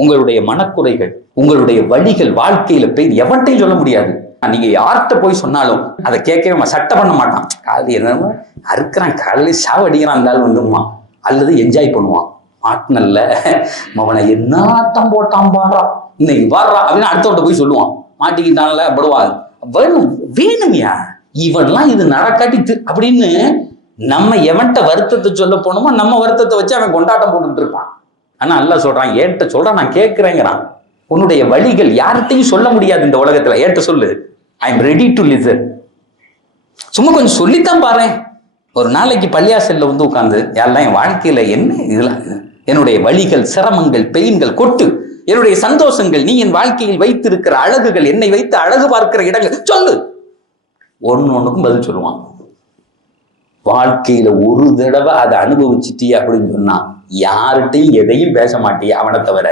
உங்களுடைய மனக்குறைகள், உங்களுடைய வழிகள், வாழ்க்கையில போய் எவன்ட்டையும் சொல்ல முடியாது. நீங்க யார்கிட்ட போய் சொன்னாலும் அதை கேட்கவே சட்டை பண்ண மாட்டான். அது என்ன அறுக்கிறான், காலையில சாவடிக்கிறான் இருந்தாலும் வந்துமா, அல்லது என்ஜாய் பண்ணுவான். மாட்டினல்ல அவனை என்ன ஆட்டம் போட்டான் பாடுறான், இன்னைக்கு பாடுறா அப்படின்னு அடுத்தவன்ட்ட போய் சொல்லுவான். மாட்டிக்கிட்டான்ல படுவாங்க. வேணும் வேணும்யா, இவன்லாம் இது நடக்காட்டி அப்படின்னு நம்ம எவன்ட்ட வருத்தத்தை சொல்ல போனோமோ நம்ம வருத்தத்தை வச்சு அவன் கொண்டாட்டம் போட்டுக்கிட்டு இருப்பான். ஆனா அல்ல சொல்றான், ஏன்ட்ட சொல்றான், நான் கேட்கிறேங்கிறான். உன்னுடைய வழிகள் யார்கிட்டையும் சொல்ல முடியாது இந்த உலகத்துல. ஏன்ட்ட சொல்லு, I am ready to listen. சும்மா கொஞ்சம் சொல்லித்தான் பாரு. ஒரு நாளைக்கு பள்ளியாசல்ல வந்து உட்கார்ந்து, யாரெல்லாம் என் வாழ்க்கையில என்ன இதெல்லாம், என்னுடைய வழிகள், சிரமங்கள், பெயின்கள் கொட்டு, என்னுடைய சந்தோஷங்கள், நீ என் வாழ்க்கையில் வைத்திருக்கிற அழகுகள், என்னை வைத்து அழகு பார்க்கிற இடங்கள் சொல்லு. ஒன்னுக்கும் பதில் சொல்லுவான். வாழ்க்கையில ஒரு தடவை அதை அனுபவிச்சிட்டிய அப்படின்னு சொன்னா யார்கிட்டையும் எதையும் பேச மாட்டிய அவனை தவிர.